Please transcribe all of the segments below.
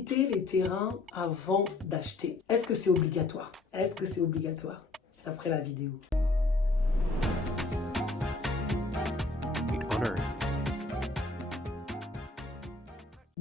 Visiter les terrains avant d'acheter. Est-ce que c'est obligatoire? Est-ce que c'est obligatoire? C'est après la vidéo.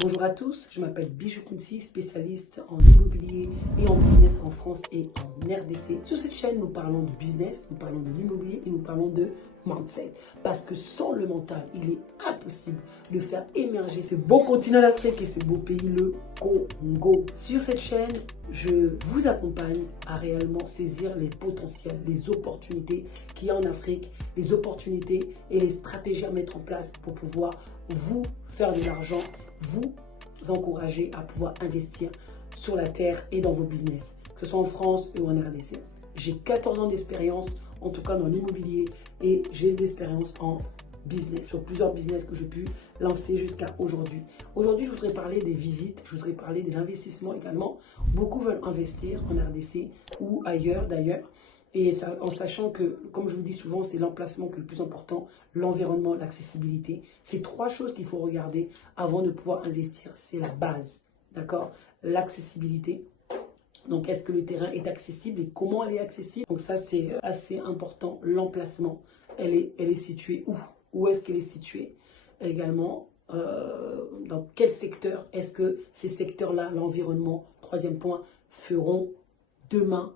Bonjour à tous, je m'appelle Bijou Kounsi, spécialiste en immobilier et en business en France et en RDC. Sur cette chaîne, nous parlons de business, nous parlons de l'immobilier et nous parlons de mindset. Parce que sans le mental, il est impossible de faire émerger ce beau continent d'Afrique et ce beau pays, le Congo. Sur cette chaîne, je vous accompagne à réellement saisir les potentiels, les opportunités qu'il y a en Afrique, les opportunités et les stratégies à mettre en place pour pouvoir vous faire de l'argent, vous encourager à pouvoir investir sur la terre et dans vos business, que ce soit en France ou en RDC. J'ai 14 ans d'expérience, en tout cas dans l'immobilier, et j'ai de l'expérience en business, sur plusieurs business que j'ai pu lancer jusqu'à aujourd'hui. Aujourd'hui, je voudrais parler des visites, je voudrais parler de l'investissement également. Beaucoup veulent investir en RDC ou ailleurs d'ailleurs. Et ça, en sachant que, comme je vous dis souvent, c'est l'emplacement qui est le plus important, l'environnement, l'accessibilité. C'est trois choses qu'il faut regarder avant de pouvoir investir. C'est la base, d'accord? L'accessibilité. Donc, est-ce que le terrain est accessible et comment elle est accessible? Donc ça, c'est assez important. L'emplacement, elle est située où? Où est-ce qu'elle est située? Également, dans quel secteur? Est-ce que ces secteurs-là, l'environnement, troisième point, feront demain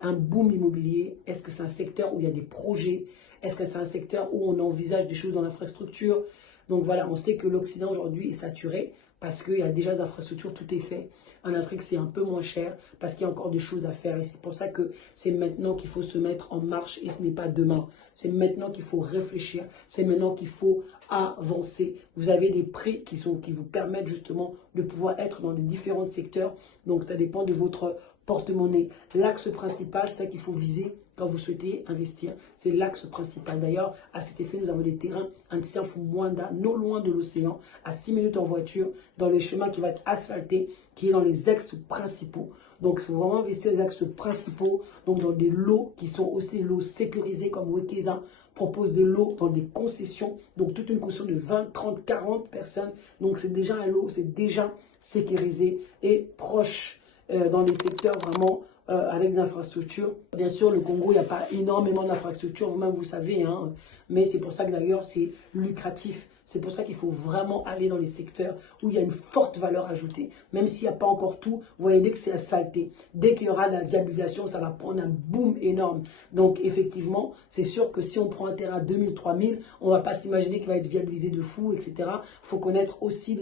un boom immobilier? Est-ce que c'est un secteur où il y a des projets? Est-ce que c'est un secteur où on envisage des choses dans l'infrastructure? Donc voilà, on sait que l'Occident aujourd'hui est saturé parce qu'il y a déjà des infrastructures, tout est fait. En Afrique, c'est un peu moins cher parce qu'il y a encore des choses à faire. Et c'est pour ça que c'est maintenant qu'il faut se mettre en marche et ce n'est pas demain. C'est maintenant qu'il faut réfléchir. C'est maintenant qu'il faut avancer. Vous avez des prix qui vous permettent justement de pouvoir être dans les différents secteurs. Donc, ça dépend de votre porte-monnaie. L'axe principal, c'est ça qu'il faut viser quand vous souhaitez investir. C'est l'axe principal. D'ailleurs, à cet effet, nous avons des terrains à Ntsia-Fumwanda, non loin de l'océan, à 6 minutes en voiture, dans les chemins qui vont être asphaltés, qui est dans les axes principaux. Donc, il faut vraiment investir les axes principaux, donc dans des lots qui sont aussi des lots sécurisés, comme Wekeza propose des lots dans des concessions, donc toute une concession de 20, 30, 40 personnes. Donc, c'est déjà un lot, c'est déjà sécurisé et proche dans les secteurs vraiment avec des infrastructures. Bien sûr, le Congo, il n'y a pas énormément d'infrastructures, vous-même vous savez, hein, mais c'est pour ça que d'ailleurs c'est lucratif. C'est pour ça qu'il faut vraiment aller dans les secteurs où il y a une forte valeur ajoutée. Même s'il n'y a pas encore tout, vous voyez, dès que c'est asphalté, dès qu'il y aura de la viabilisation, ça va prendre un boom énorme. Donc effectivement, c'est sûr que si on prend un terrain à 2000, 3000, on ne va pas s'imaginer qu'il va être viabilisé de fou, etc. Il faut connaître aussi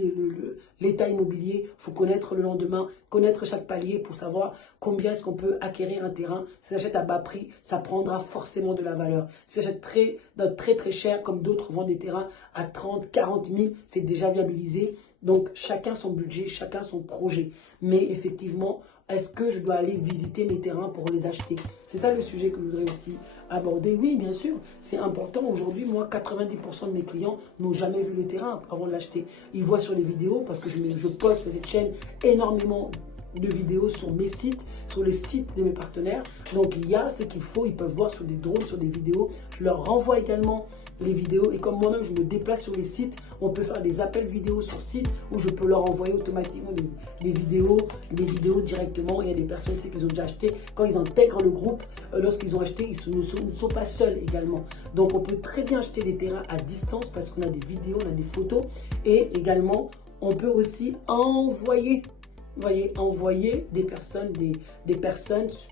l'état immobilier, il faut connaître le lendemain, connaître chaque palier pour savoir combien est-ce qu'on peut acquérir un terrain. Si ça achète à bas prix, ça prendra forcément de la valeur. Si ça achète très cher, comme d'autres vendent des terrains à 30, 40 000, c'est déjà viabilisé. Donc, chacun son budget, chacun son projet. Mais effectivement, est-ce que je dois aller visiter mes terrains pour les acheter? C'est ça le sujet que je voudrais aussi aborder. Oui, bien sûr, c'est important. Aujourd'hui, moi, 90% de mes clients n'ont jamais vu le terrain avant de l'acheter. Ils voient sur les vidéos, parce que je poste sur cette chaîne énormément de vidéos sur mes sites, sur les sites de mes partenaires. Donc il y a ce qu'il faut, ils peuvent voir sur des drones, sur des vidéos. Je leur renvoie également les vidéos et comme moi-même je me déplace sur les sites, on peut faire des appels vidéo sur site où je peux leur envoyer automatiquement des vidéos directement. Il y a des personnes qui ont déjà acheté. Quand ils intègrent le groupe, lorsqu'ils ont acheté, ils ne sont pas seuls également. Donc on peut très bien acheter des terrains à distance parce qu'on a des vidéos, on a des photos et également on peut aussi envoyer. Vous voyez, envoyer des personnes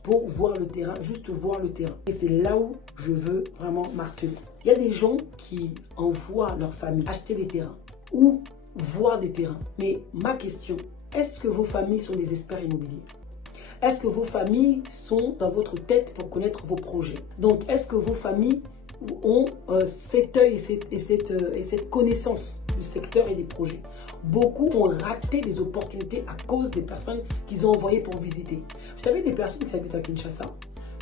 pour voir le terrain, juste voir le terrain. Et c'est là où je veux vraiment marteler. Il y a des gens qui envoient leur famille acheter des terrains ou voir des terrains. Mais ma question, est-ce que vos familles sont des experts immobiliers? Est-ce que vos familles sont dans votre tête pour connaître vos projets? Donc, est-ce que vos familles ont cet œil et cette connaissance du secteur et des projets? Beaucoup ont raté des opportunités à cause des personnes qu'ils ont envoyées pour visiter. Vous savez, des personnes qui habitent à Kinshasa,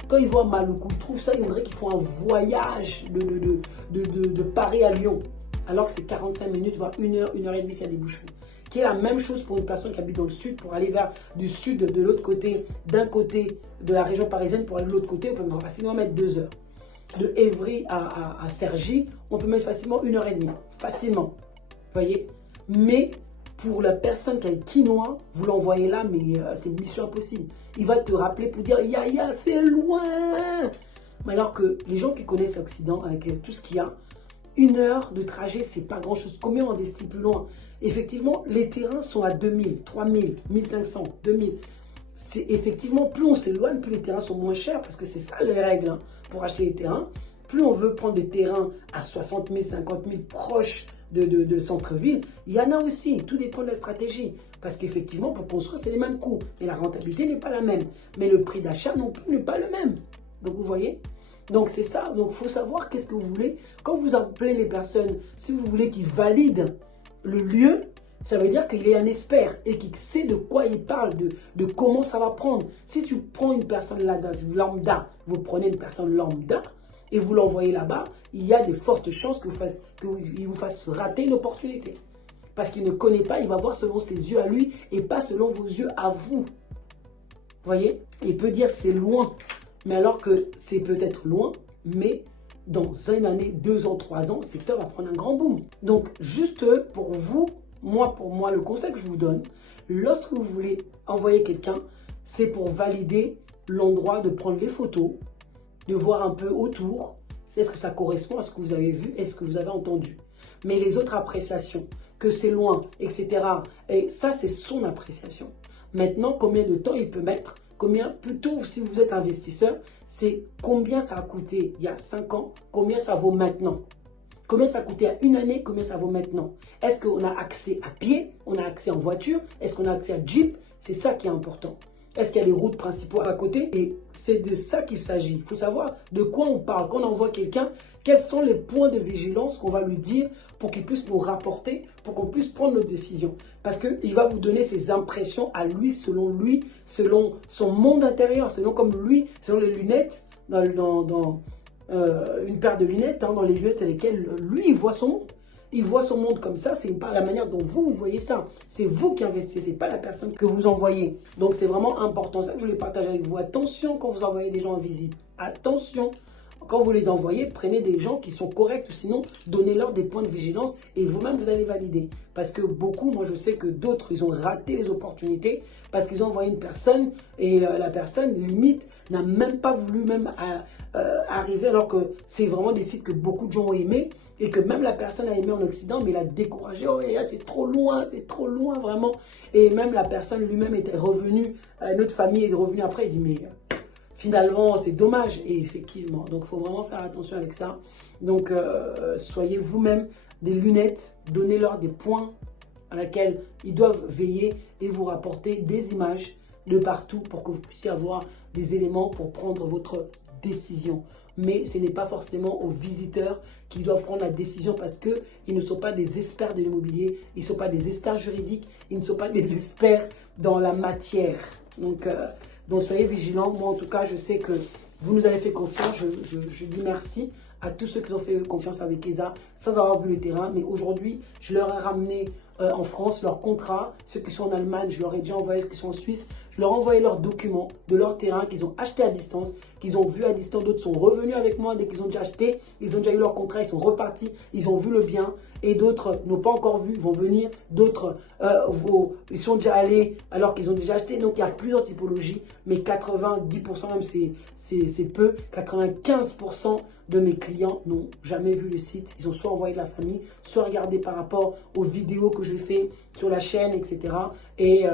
quand ils voient Maluku, ils trouvent ça, ils voudraient qu'ils font un voyage de Paris à Lyon, alors que c'est 45 minutes, voire 1 heure, 1 heure et demie, s'il y a des bouchons. Qui est la même chose pour une personne qui habite dans le sud, pour aller vers du sud, de l'autre côté, d'un côté de la région parisienne, pour aller de l'autre côté, on peut facilement mettre 2 heures. De Évry à Cergy, on peut mettre facilement 1 heure et demie, facilement. Vous voyez? Mais Pour la personne qui a le quinoa, vous l'envoyez là, mais c'est une mission impossible. Il va te rappeler pour dire, Yaya, c'est loin. Mais alors que les gens qui connaissent l'Occident, avec tout ce qu'il y a, 1 heure de trajet, c'est pas grand-chose. Combien on investit plus loin? Effectivement, les terrains sont à 2000, 3000, 1500, 2000. Effectivement, plus on s'éloigne, plus les terrains sont moins chers, parce que c'est ça les règles hein, pour acheter les terrains. Plus on veut prendre des terrains à 60 000, 50 000 proches de centre-ville, il y en a aussi. Tout dépend de la stratégie. Parce qu'effectivement, pour construire, c'est les mêmes coûts. Mais la rentabilité n'est pas la même. Mais le prix d'achat non plus n'est pas le même. Donc, vous voyez? Donc, c'est ça. Donc, il faut savoir qu'est-ce que vous voulez. Quand vous appelez les personnes, si vous voulez qu'ils valident le lieu, ça veut dire qu'il est un expert et qu'il sait de quoi il parle, de comment ça va prendre. Si tu prends une personne lambda, vous prenez une personne lambda et vous l'envoyez là-bas, il y a de fortes chances qu'il vous fasse rater une opportunité. Parce qu'il ne connaît pas, il va voir selon ses yeux à lui et pas selon vos yeux à vous. Vous voyez? Il peut dire c'est loin, mais alors que c'est peut-être loin, mais dans une année, 2 ans, 3 ans, le secteur va prendre un grand boom. Donc, juste pour vous, pour moi, le conseil que je vous donne, lorsque vous voulez envoyer quelqu'un, c'est pour valider l'endroit, de prendre les photos, de voir un peu autour, est-ce que ça correspond à ce que vous avez vu, est-ce que vous avez entendu. Mais les autres appréciations, que c'est loin, etc., et ça, c'est son appréciation. Maintenant, combien de temps il peut mettre, combien, plutôt si vous êtes investisseur, c'est combien ça a coûté il y a 5 ans, combien ça vaut maintenant. Combien ça a coûté à 1 année, combien ça vaut maintenant. Est-ce qu'on a accès à pied, on a accès en voiture, est-ce qu'on a accès à Jeep? C'est ça qui est important. Est-ce qu'il y a les routes principales à côté? Et c'est de ça qu'il s'agit. Il faut savoir de quoi on parle. Quand on envoie quelqu'un, quels sont les points de vigilance qu'on va lui dire pour qu'il puisse nous rapporter, pour qu'on puisse prendre nos décisions. Parce qu'il va vous donner ses impressions à lui, selon son monde intérieur, selon comme lui, selon les lunettes, une paire de lunettes, dans les lunettes avec lesquelles lui, il voit son monde. Il voit son monde comme ça, c'est pas la manière dont vous voyez ça. C'est vous qui investissez, c'est pas la personne que vous envoyez. Donc c'est vraiment important, ça que je voulais partager avec vous. Attention quand vous envoyez des gens en visite. Attention, quand vous les envoyez, prenez des gens qui sont corrects ou sinon, donnez-leur des points de vigilance et vous-même, vous allez valider. Parce que beaucoup, moi je sais que d'autres, ils ont raté les opportunités parce qu'ils ont envoyé une personne et la personne, limite, n'a même pas voulu arriver alors que c'est vraiment des sites que beaucoup de gens ont aimés et que même la personne a aimé en Occident, mais il a découragé. Oh, c'est trop loin vraiment. Et même la personne lui-même était revenue, notre famille est revenue après, il dit mais... Finalement, c'est dommage. Et effectivement, donc il faut vraiment faire attention avec ça. Donc, soyez vous-même des lunettes, donnez-leur des points à laquelle ils doivent veiller et vous rapporter des images de partout pour que vous puissiez avoir des éléments pour prendre votre décision. Mais ce n'est pas forcément aux visiteurs qui doivent prendre la décision parce qu'ils ne sont pas des experts de l'immobilier, ils ne sont pas des experts juridiques, ils ne sont pas des experts dans la matière. Donc soyez vigilants. Moi, en tout cas, je sais que vous nous avez fait confiance. Je dis merci à tous ceux qui ont fait confiance avec ESA sans avoir vu le terrain. Mais aujourd'hui, je leur ai ramené en France leur contrat. Ceux qui sont en Allemagne, je leur ai déjà envoyé. Ceux qui sont en Suisse, je leur ai envoyé leurs documents de leur terrain qu'ils ont acheté à distance, qu'ils ont vu à distance. D'autres sont revenus avec moi dès qu'ils ont déjà acheté. Ils ont déjà eu leur contrat, ils sont repartis. Ils ont vu le bien. Et d'autres n'ont pas encore vu, vont venir. D'autres, ils sont déjà allés alors qu'ils ont déjà acheté. Donc, il y a plusieurs typologies. Mais 90% même, c'est peu. 95% de mes clients n'ont jamais vu le site. Ils ont soit envoyé de la famille, soit regardé par rapport aux vidéos que je fais sur la chaîne, etc. Et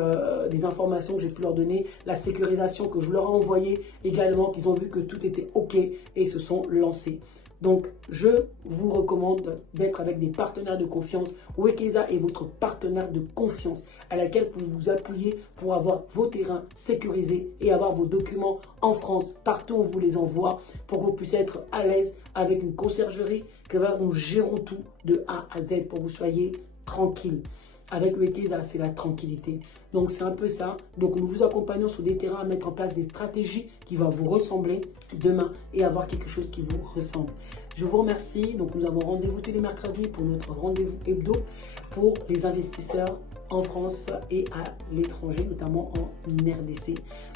des informations que j'ai pu leur donner. La sécurisation que je leur ai envoyée également, qu'ils ont vu que tout était OK et ils se sont lancés. Donc, je vous recommande d'être avec des partenaires de confiance. Wekesa est votre partenaire de confiance à laquelle vous vous appuyez pour avoir vos terrains sécurisés et avoir vos documents en France, partout où on vous les envoie, pour que vous puissiez être à l'aise avec une conciergerie, que nous gérons tout de A à Z pour que vous soyez tranquille. Avec Wekesa, c'est la tranquillité. Donc, c'est un peu ça. Donc, nous vous accompagnons sur des terrains à mettre en place des stratégies qui vont vous ressembler demain et avoir quelque chose qui vous ressemble. Je vous remercie. Donc, nous avons rendez-vous tous les mercredis pour notre rendez-vous hebdo pour les investisseurs en France et à l'étranger, notamment en RDC.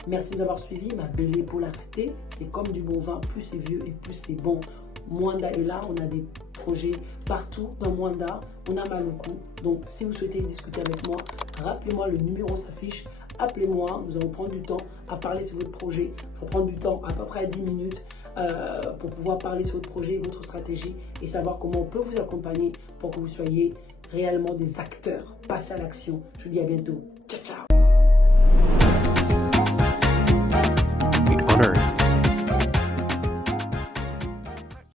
Merci de nous avoir suivis. Ma belle épaule à côté, c'est comme du bon vin. Plus c'est vieux et plus c'est bon. Mwanda est là, on a des projets partout dans Mwanda, on a Maluku. Donc si vous souhaitez discuter avec moi, rappelez-moi, le numéro s'affiche. Appelez-moi, nous allons prendre du temps à parler sur votre projet. Il faut prendre du temps, à peu près 10 minutes, pour pouvoir parler sur votre projet, votre stratégie et savoir comment on peut vous accompagner pour que vous soyez réellement des acteurs. Passez à l'action. Je vous dis à bientôt. Ciao, ciao.